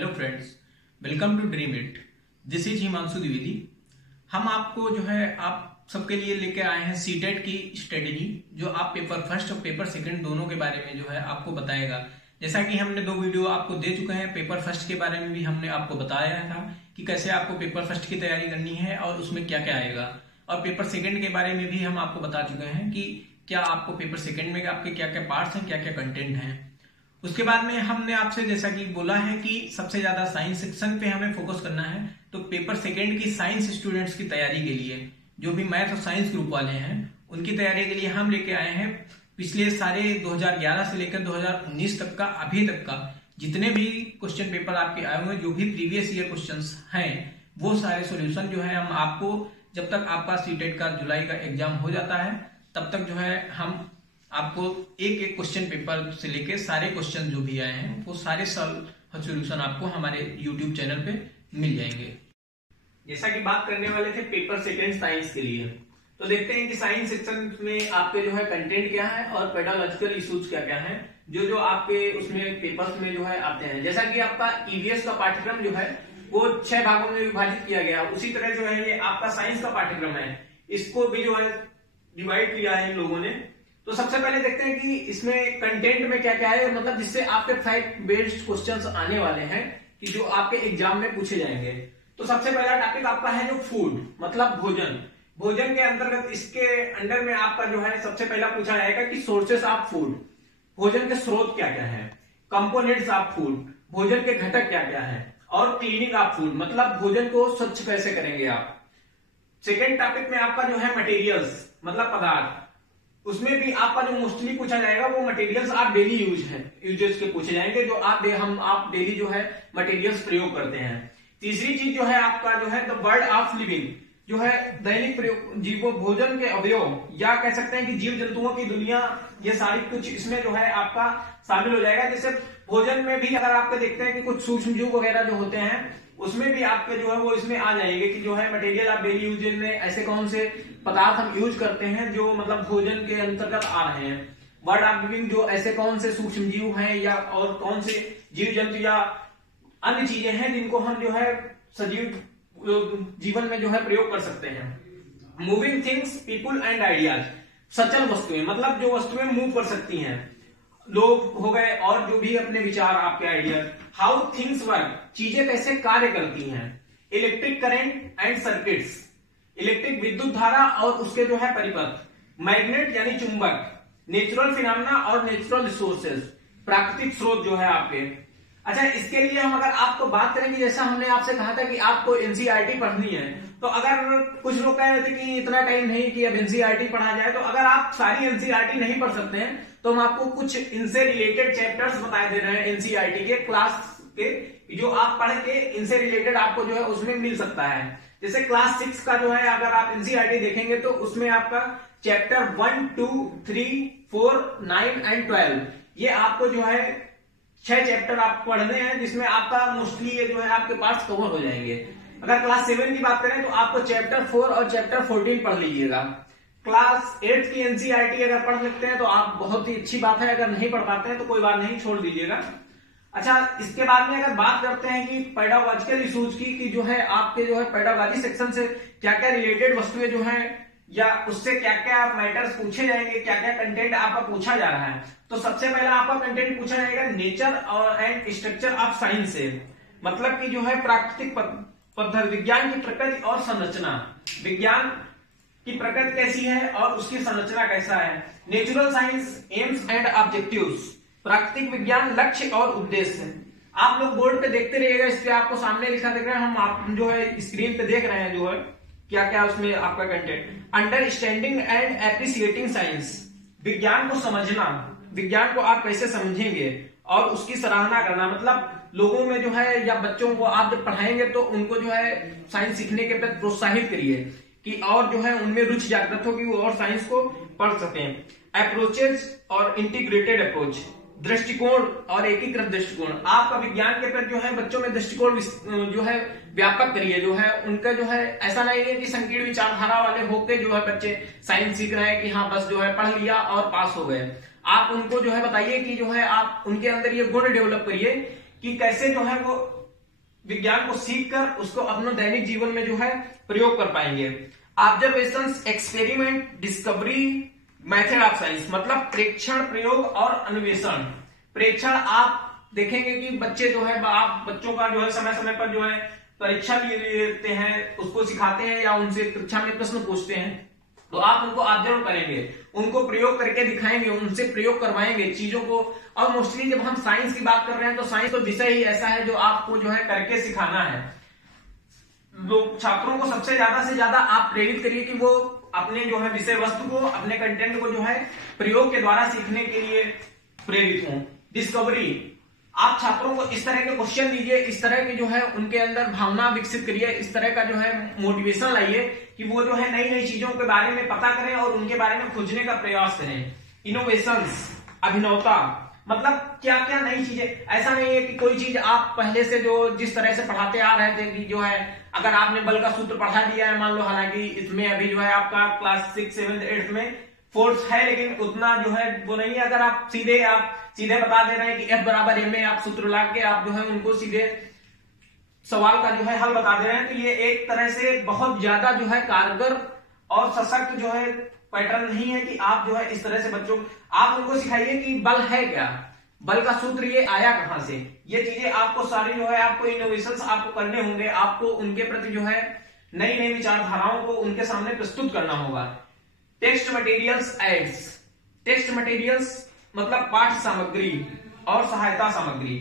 Hello friends, welcome to dream it. This is Himanshu Dwivedi. हम आपको जो है आप सबके लिए लेके आए हैं सीटेट की स्ट्रेटेजी, जो आप पेपर फर्स्ट और पेपर सेकंड दोनों के बारे में जो है आपको बताएगा। जैसा कि हमने 2 वीडियो आपको दे चुके हैं, पेपर फर्स्ट के बारे में भी हमने आपको बताया था कि कैसे आपको पेपर फर्स्ट की तैयारी करनी है और उसमें क्या क्या आएगा, और पेपर सेकंड के बारे में भी हम आपको बता चुके हैं कि क्या आपको पेपर सेकंड में आपके क्या क्या पार्ट्स हैं, क्या क्या कंटेंट हैं। उसके बाद में हमने आपसे जैसा कि बोला है कि सबसे ज्यादा साइंस सेक्शन पे हमें फोकस करना है, तो पेपर सेकंड की साइंस स्टूडेंट्स की तैयारी के लिए, जो भी मैथ और साइंस ग्रुप वाले हैं उनकी तैयारी के लिए हम लेके आए हैं पिछले सारे 2011 से लेकर 2019 तक का, अभी तक का जितने भी क्वेश्चन पेपर आपके आए हुए, जो भी प्रीवियस ईयर क्वेश्चंस हैं, वो सारे सॉल्यूशन जो है हम आपको, जब तक आपका सीटेट का जुलाई का एग्जाम हो जाता है तब तक जो है हम आपको एक एक क्वेश्चन पेपर से लेके सारे क्वेश्चन जो भी आए हैं वो सारे सॉल्यूशन आपको हमारे यूट्यूब चैनल पे मिल जाएंगे। जैसा कि बात करने वाले थे पेपर सेकंड साइंस के लिए, तो देखते हैं कि साइंस सेक्शन में आपके जो है कंटेंट क्या है और पेडागोजिकल इश्यूज क्या क्या है, जो आपके उसमें पेपर्स में जो है आते हैं। जैसा कि आपका ईवीएस का पाठ्यक्रम जो है वो 6 भागों में विभाजित किया गया, उसी तरह जो है ये आपका साइंस का पाठ्यक्रम है, इसको भी जो है डिवाइड किया है इन लोगों ने। तो सबसे पहले देखते हैं कि इसमें कंटेंट में क्या क्या है, मतलब जिससे आपके फैक्ट बेस्ड क्वेश्चंस आने वाले हैं कि जो आपके एग्जाम में पूछे जाएंगे। तो सबसे पहला टॉपिक आपका है जो फूड, मतलब भोजन। भोजन के अंतर्गत इसके अंडर में आपका जो है सबसे पहला पूछा जाएगा कि सोर्सेस ऑफ फूड, भोजन के स्रोत क्या क्या है, कंपोनेंट्स ऑफ फूड, भोजन के घटक क्या क्या है, और क्लीनिंग ऑफ फूड, मतलब भोजन को स्वच्छ कैसे करेंगे आप। सेकेंड टॉपिक में आपका जो है मटेरियल्स, मतलब पदार्थ, उसमें भी आपका जो मोस्टली पूछा जाएगा वो मटेरियल्स आप डेली यूजेस के पूछे जाएंगे, जो आप डेली जो है मटेरियल्स प्रयोग करते हैं। तीसरी चीज जो है आपका जो है द वर्ड ऑफ लिविंग, जो है दैनिक प्रयोग, जीवो भोजन के अवयव, या कह सकते हैं कि जीव जंतुओं की दुनिया, ये सारी कुछ इसमें जो है आपका शामिल हो जाएगा। जैसे भोजन में भी अगर आपको देखते हैं कि कुछ सूक्ष्म जीव वगैरह जो होते हैं, उसमें भी आपके जो है वो इसमें आ जाएंगे कि जो है मटेरियल आप डेली यूजेज में ऐसे कौन से पदार्थ हम यूज करते हैं जो मतलब भोजन के अंतर्गत आ रहे हैं। वर्ड ऑफ लिविंग, जो ऐसे कौन से सूक्ष्म जीव हैं या और कौन से जीव जंतु या अन्य चीजें हैं जिनको हम जो है सजीव जीवन में जो है प्रयोग कर सकते हैं। Moving things, people and ideas, सचल वस्तुएं, मतलब जो वस्तुएं मूव कर सकती हैं, लोग हो गए और जो भी अपने विचार आपके आइडिया। हाउ थिंग्स वर्क, चीजें कैसे कार्य करती हैं। Electric current and circuits, electric विद्युत धारा और उसके जो है परिपथ। मैग्नेट यानी चुंबक, नेचुरल फिनोमेना और नेचुरल रिसोर्सेज, प्राकृतिक स्रोत जो है आपके। अच्छा, इसके लिए हम अगर आपको बात करें कि जैसा हमने आपसे कहा था कि आपको एनसीईआरटी पढ़नी है, तो अगर कुछ लोग कह रहे थे कि इतना टाइम नहीं कि अब एनसीईआरटी पढ़ा जाए, तो अगर आप सारी एनसीईआरटी नहीं पढ़ सकते हैं तो हम आपको कुछ इनसे रिलेटेड चैप्टर्स बता दे रहे हैं एनसीईआरटी के क्लास के, जो आप पढ़ के इनसे रिलेटेड आपको जो है उसमें मिल सकता है। जैसे क्लास 6 का जो है अगर आप एनसीईआरटी देखेंगे तो उसमें आपका चैप्टर 1, 2, 3, 4, 9 एंड 12, ये आपको जो है 6 चैप्टर आप पढ़ने हैं, जिसमें आपका मोस्टली ये जो है आपके पास कवर हो जाएंगे। अगर क्लास 7 की बात करें तो आपको चैप्टर 4 और चैप्टर 14 पढ़ लीजिएगा। क्लास 8 की एनसीईआरटी अगर पढ़ सकते हैं तो आप बहुत ही अच्छी बात है, अगर नहीं पढ़ पाते हैं तो कोई बात नहीं, छोड़ दीजिएगा। अच्छा, इसके बाद में अगर बात करते हैं कि पेडागोजिकल इश्यूज की, कि जो है आपके जो है पेडागोजी सेक्शन से क्या क्या रिलेटेड वस्तुएं जो है या उससे क्या क्या मैटर्स पूछे जाएंगे, क्या क्या कंटेंट आपका पूछा जा रहा है। तो सबसे पहला आपका कंटेंट पूछा जाएगा नेचर और एंड स्ट्रक्चर ऑफ साइंस से, मतलब कि जो है प्राकृतिक पद्धति, विज्ञान की प्रकृति और संरचना, विज्ञान की प्रकृति कैसी है और उसकी संरचना कैसा है। Natural science, AIIMS and objectives, प्राकृतिक विज्ञान, लक्ष्य और उद्देश्य। आप लोग बोर्ड पे देखते रहिएगा, इस पे आपको सामने लिखा दिख रहा है, हम आप जो है स्क्रीन पे देख रहे हैं जो है क्या क्या उसमें आपका कंटेंट। अंडरस्टैंडिंग एंड एप्रिसिएटिंग साइंस, विज्ञान को समझना, विज्ञान को आप कैसे समझेंगे और उसकी सराहना करना, मतलब लोगों में जो है या बच्चों को आप जब पढ़ाएंगे तो उनको जो है साइंस सीखने के प्रति प्रोत्साहित करिए कि और जो है उनमें रुचि जागृत हो कि वो और साइंस को पढ़ सकें। अप्रोचेज और इंटीग्रेटेड अप्रोच, दृष्टिकोण और एकीकृत दृष्टिकोण, आपका विज्ञान के प्रति जो है बच्चों में दृष्टिकोण जो है व्यापक करिए, जो है उनका जो है ऐसा नहीं है कि संकीर्ण विचारधारा वाले होके जो है बच्चे साइंस सीख रहे हैं कि हाँ बस जो है पढ़ लिया और पास हो गए। आप उनको जो है बताइए कि जो है आप उनके अंदर ये गुण डेवलप करिए कि कैसे जो है वो विज्ञान को सीख कर उसको अपने दैनिक जीवन में जो है प्रयोग कर पाएंगे। Observations, experiment, discovery, method of science, मतलब प्रेक्षण, प्रयोग और अन्वेषण। प्रेक्षण आप देखेंगे कि बच्चे जो है, आप बच्चों का जो है समय समय पर जो है परीक्षा लेते हैं, उसको सिखाते हैं या उनसे कक्षा में प्रश्न पूछते हैं, तो आप उनको ऑब्जर्व करेंगे, उनको प्रयोग करके दिखाएंगे, उनसे प्रयोग करवाएंगे चीजों को। और मोस्टली जब हम साइंस की बात कर रहे हैं तो साइंस तो विषय ही ऐसा है जो आपको जो है करके सिखाना है। लोग छात्रों को सबसे ज्यादा से ज्यादा आप प्रेरित करिए कि वो अपने जो है विषय वस्तु को, अपने कंटेंट को जो है प्रयोग के द्वारा सीखने के लिए प्रेरित हों। डिस्कवरी, आप छात्रों को इस तरह के क्वेश्चन दीजिए, इस तरह की जो है उनके अंदर भावना विकसित करिए, इस तरह का जो है मोटिवेशन लाइए कि वो जो है नई नई चीजों के बारे में पता करें और उनके बारे में खोजने का प्रयास करें। इनोवेशंस, अभिनवता, मतलब क्या क्या नई चीजें। ऐसा नहीं है कि कोई चीज आप पहले से जो जिस तरह से पढ़ाते आ रहे थे कि जो है अगर आपने बल का सूत्र पढ़ा दिया है, मान लो, हालांकि इसमें अभी जो है आपका क्लास 6, 7, 8 में फोर्स है, लेकिन उतना जो है वो नहीं है। अगर आप सीधे बता दे रहे हैं कि F बराबर m, आप सूत्र ला के आप जो है उनको सीधे सवाल का जो है हल बता दे रहे हैं, तो ये एक तरह से बहुत ज्यादा जो है कारगर और सशक्त जो है पैटर्न नहीं है कि आप जो है इस तरह से बच्चों, आप उनको सिखाइए कि बल है क्या, बल का सूत्र ये आया कहां से। ये चीजें आपको सारी जो है आपको इनोवेशंस आपको करने होंगे, आपको उनके प्रति जो है नई नई विचारधाराओं को उनके सामने प्रस्तुत करना होगा। Text materials aids, text materials मतलब पाठ्य सामग्री और सहायता सामग्री।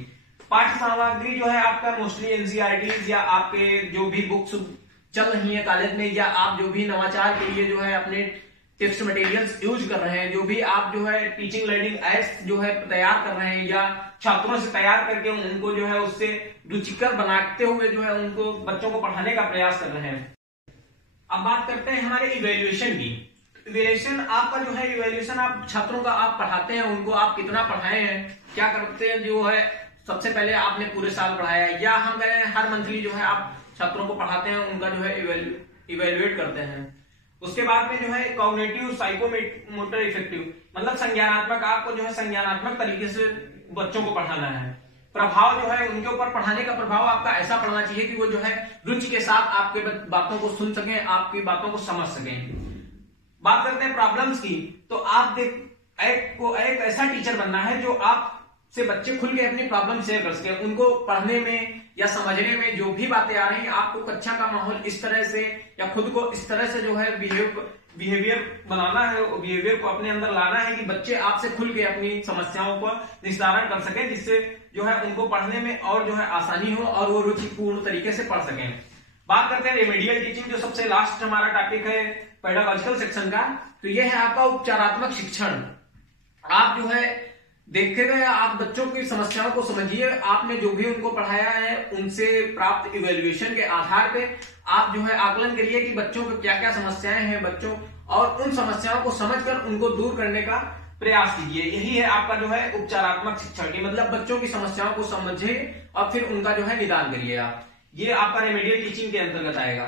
पाठ्य सामग्री जो है आपका मोस्टली एनसीईआरटी या आपके जो भी बुक्स चल रही है कॉलेज में, या आप जो भी नवाचार के लिए जो है अपने टेक्स्ट मटेरियल्स यूज कर रहे हैं, जो भी आप जो है टीचिंग लर्निंग एड्स जो है तैयार कर रहे हैं या छात्रों से तैयार करके उनको जो है उससे रुचिकर बनाते हुए जो है उनको बच्चों को पढ़ाने का प्रयास कर रहे हैं। अब बात करते हैं हमारे इवेल्युएशन की। इवेल्युएशन आपका जो है, इवेल्युएशन आप छात्रों का आप पढ़ाते हैं, उनको आप कितना पढ़ाए हैं, क्या करते हैं, जो है सबसे पहले आपने पूरे साल पढ़ाया है या हम कहें हर मंथली जो है आप छात्रों को पढ़ाते हैं, उनका जो है इवेल्युएट करते हैं। उसके बाद में जो है कॉग्निटिव साइकोमोटर इफेक्टिव, मतलब संज्ञानात्मक, आपको जो है संज्ञानात्मक तरीके से बच्चों को पढ़ाना है। प्रभाव जो है उनके ऊपर पढ़ाने का प्रभाव आपका ऐसा पड़ना चाहिए कि वो जो है रुचि के साथ आपके बातों को सुन सकें, आपकी बातों को समझ सकें। बात करते हैं प्रॉब्लम्स की, तो आप एक ऐसा टीचर बनना है जो आप से बच्चे खुल के अपनी प्रॉब्लम शेयर कर सके, उनको पढ़ने में या समझने में जो भी बातें आ रही हैं, आपको कक्षा का माहौल इस तरह से या खुद को इस तरह से जो है बिहेवियर बनाना है, बिहेवियर को अपने अंदर लाना है कि बच्चे आपसे खुल के अपनी समस्याओं का निस्तारण कर सकें, जिससे जो है उनको पढ़ने में और जो है आसानी हो और वो रुचिपूर्ण तरीके से पढ़ सकें। बात करते हैं रेमेडियल टीचिंग, जो सबसे लास्ट हमारा टॉपिक है पेडागॉजिकल सेक्शन का, तो यह है आपका उपचारात्मक शिक्षण। आप जो है देखते रहे, आप बच्चों की समस्याओं को समझिए, आपने जो भी उनको पढ़ाया है उनसे प्राप्त इवेल्युएशन के आधार पे आप जो है आकलन करिए कि बच्चों को क्या क्या समस्याएं हैं बच्चों, और उन समस्याओं को समझकर उनको दूर करने का प्रयास कीजिए। यही है आपका जो है उपचारात्मक शिक्षण की, मतलब बच्चों की समस्याओं को समझिए और फिर उनका जो है निदान करिए आप। ये आपका रेमेडियल टीचिंग के अंतर्गत आएगा।